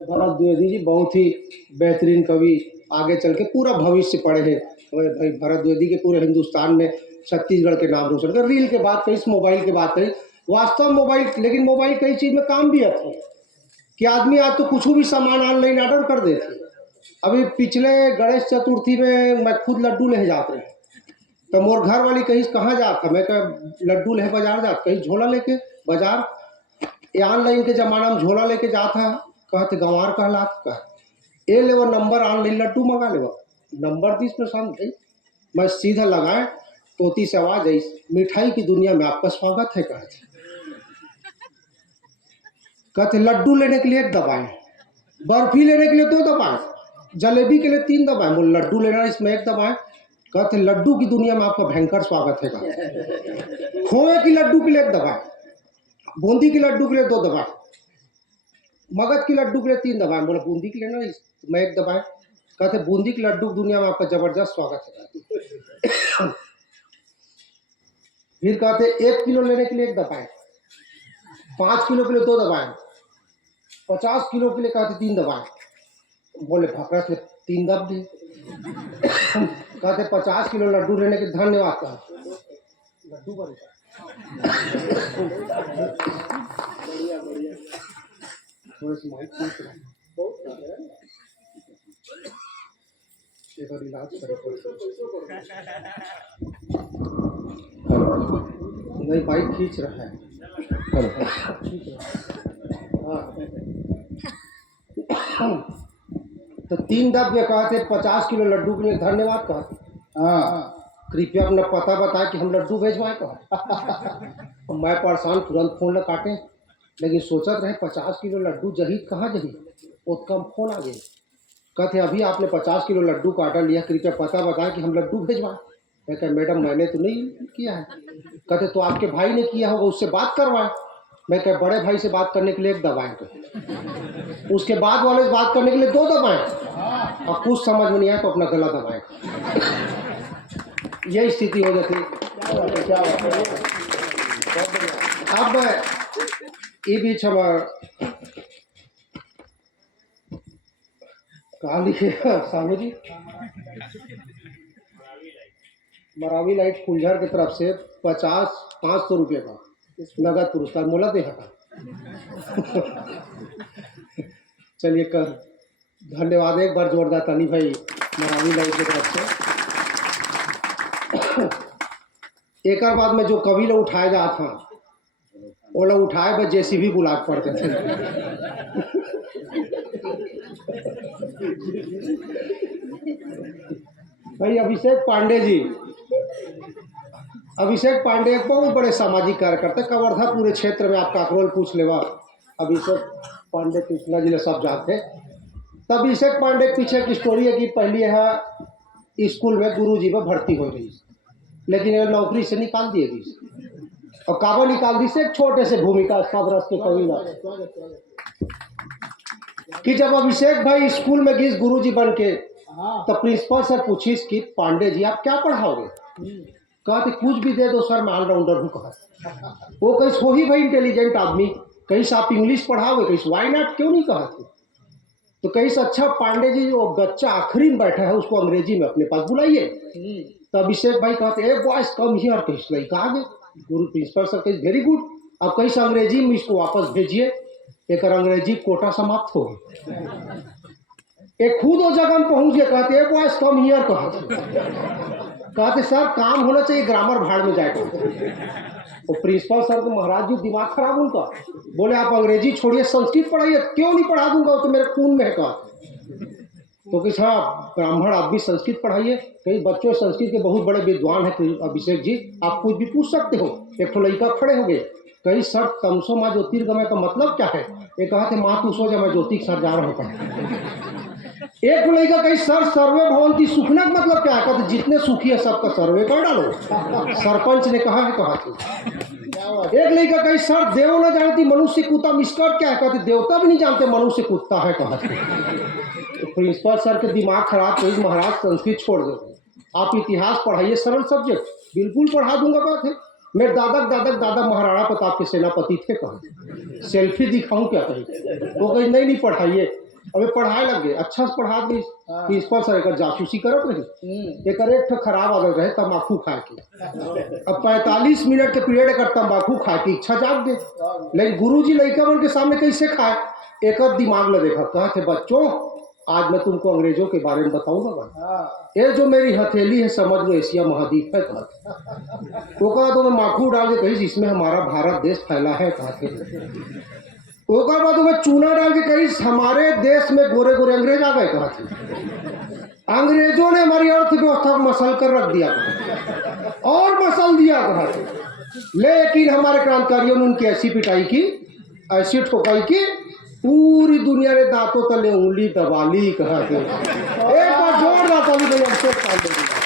भरत द्विवेदी जी बहुत ही बेहतरीन कवि, आगे चल के पूरा भविष्य पढ़े हैं भाई। भरत द्विवेदी के पूरे हिंदुस्तान में छत्तीसगढ़ के नाम रोशन कर। रील के बात कही, मोबाइल की बात कही, वास्तव मोबाइल, लेकिन मोबाइल कई चीज में काम भी आता है कि आदमी आज तो कुछ भी सामान ऑनलाइन ऑर्डर कर देते। अभी पिछले गणेश चतुर्थी में मैं खुद लड्डू ले जाते रहे, तो मोर घर वाली कहीं कहाँ जाता, मैं कह लड्डू ले बाजार जात, कहीं झोला लेके बाजार, ये ऑनलाइन के जमाना में झोला लेके जाता, कहते गंवार कहलात कह ए ले वो नंबर ऑनलाइन लड्डू मंगा ले, नंबर 30% भाई। मैं सीधा लगाए, तोती से आवाज आई, मिठाई की दुनिया में आपका स्वागत है। कहते लड्डू लेने के लिए 1 दबाएं, बर्फी लेने के लिए 2 दबाएं, जलेबी के लिए 3 दबाएं, बोल लड्डू लेना इसमें 1 दबाएं। कहते लड्डू की दुनिया में आपका भयंकर स्वागत है। खोए की लड्डू के लिए 1 दबाएं, बूंदी की लड्डू के लिए 2 दबाएं, मगध की लड्डू के लिए 3 दबाएं, बोला बूंदी की लेना मैं 1 दबाएं। कहते बूंदी की लड्डू की दुनिया में आपका जबरदस्त स्वागत है। फिर कहते 1 किलो लेने के लिए 1 दबाएं, 5 किलो के लिए 2 दबाएं, 50 किलो के लिए कहते 3 दबाएं, बोले भकरा से 3 दब दी। कहते 50 किलो लड्डू लेने के धन्यवाद कहते लड्डू बन थोड़े से माइक पूछ रहे इलाज करे नहीं, बाइक खींच रहा है। तो 3 दब में कहते 50 किलो लड्डू के लिए धन्यवाद कहते, हाँ कृपया अपना पता बताए कि हम लड्डू भेजवाए कहा। मैं परेशान, तुरंत फोन न काटे, लेकिन सोचत रहे 50 किलो लड्डू जही कहाँ जही, बहुत कम फोन आ गए। कहते अभी आपने 50 किलो लड्डू का ऑर्डर लिया, कृपया पता बताएं कि हम लड्डू भेजवाएं। मैं कहा मैडम मैंने तो नहीं किया है। कहते तो आपके भाई ने किया होगा, उससे बात करवाएं। मैं कह बड़े भाई से बात करने के लिए 1 दबाएं, उसके बाद वाले से बात करने के लिए 2 दबाएं, और कुछ समझ में नहीं आया तो अपना गला दबाएं। यही स्थिति हो जाती। अब ये बीच हमारा कहा लिखे सामू जी, मरावी लाइट फुलझर की तरफ से 500 रुपये का नगद पुरस्कार मोला दे हटा। चलिए कर धन्यवाद एक बार जोरदार ताली भाई मरावी लाइट की तरफ से। एक बाद में जो कवि लोग उठाया जा था, वो लोग उठाए बस जेसीबी बुला पड़ते थे। भाई अभिषेक पांडे एक बहुत बड़े सामाजिक कार्यकर्ता, कवर्धा पूरे क्षेत्र में आप काकरोल पूछ लेवा, अभिषेक पांडे कृष्णा जिले सब जाते। तब अभिषेक पांडे के पीछे की स्टोरी है कि पहले है स्कूल में गुरुजी में भर्ती हो रही, लेकिन ये नौकरी से निकाल दिए गई, और काबा निकाल दी से एक छोटे से भूमिका सब रस के कवि कि जब अभिषेक भाई स्कूल में गई गुरुजी बन के, तो प्रिंसिपल से पूछिस कि पांडे जी आप क्या पढ़ाओगे। कहते कुछ भी दे दो सर, मैं ऑलराउंडर हूँ। कहा वो कहीं हो ही भाई इंटेलिजेंट आदमी, कहीं से आप इंग्लिश पढ़ाओगे, कहीं वाई नॉट, क्यों नहीं कहते। तो कहीं से अच्छा पांडे जी वो बच्चा आखिरी में बैठा है उसको अंग्रेजी में अपने पास बुलाइए। तो अभिषेक भाई कहते ए बॉयज कम हियर, कहीं लड़का आ गए। गुरु प्रिंसिपल सर कहीं वेरी गुड, अब कहीं से अंग्रेजी में इसको वापस भेजिए, एक अंग्रेजी कोटा समाप्त हो गया। एक खुद वो जगह में पहुंच गए, कहते ए बॉयज कम हियर, कहते सर काम होना चाहिए, ग्रामर भाड़ में जाएगा। वो प्रिंसिपल सर तो महाराज जी दिमाग खराब उनका, बोले आप अंग्रेजी छोड़िए संस्कृत पढ़ाइए। क्यों नहीं पढ़ा दूंगा, वो तो मेरे खून में है। कहा तो कि हाँ ब्राह्मण आप भी संस्कृत पढ़ाइए, कई बच्चों संस्कृत के बहुत बड़े विद्वान है अभिषेक जी, आप कुछ भी पूछ सकते हो। एक तो लड़का खड़े हो गए, कई सर तमसो माँ ज्योतिर्गमय का मतलब क्या है। एक कहा थे माँ तू सो जा मैं ज्योतिष सर जा रहा हूँ। एक लड़का कहीं सर सर्वे भवंती सुखना का मतलब क्या है, कहते जितने सुखी है सबका सर्वे कर डालो, सरपंच ने कहा है। कहा थे एक लड़का कहीं सर देव न जानती मनुष्य कुत्ता मिस्कट क्या है, कहते देवता भी नहीं जानते मनुष्य कुत्ता है। कहा तो प्रिंसिपल सर के दिमाग खराब, तो महाराज संस्कृत छोड़ दो, आप इतिहास पढ़ाइए, सरल सब्जेक्ट। बिल्कुल पढ़ा दूंगा। बात है मेरे दादा महाराणा प्रताप के सेनापति थे। कहा सेल्फी दिखाऊं क्या कहीं, वो कहीं नहीं पढ़ाइए। अबे पढ़ाए लग गए, अच्छा से पढ़ा दी प्रिंसिपल सर एक जासूसी करत रही, एक ठो खराब आदत रहे तम्बाकू खाए के। अब 45 मिनट के पीरियड एक तम्बाकू खाए की इच्छा जाग गए, लेकिन गुरुजी लड़का मन के सामने कैसे खाए, एक दिमाग में देखा, कहा थे बच्चों आज मैं तुमको अंग्रेजों के बारे में बताऊंगा, ये जो मेरी हथेली है समझ लो एशिया महाद्वीप है, कहा वो कहा तो मैं माखू डाल के कही जिसमें हमारा भारत देश फैला है, कहा थे वो कहा बाद मैं चूना डाल के कही हमारे देश में गोरे गोरे अंग्रेज आ गए, कहा थे अंग्रेजों ने हमारी अर्थव्यवस्था को मसल कर रख दिया और मसल दिया, कहा थे लेकिन हमारे क्रांतिकारियों ने उनकी ऐसी पिटाई की, ऐसी ठोकाई की, पूरी दुनिया ने दांतों तले उंगली दबा ली, कहा थे एक बार जोरदार ताली बजाओ।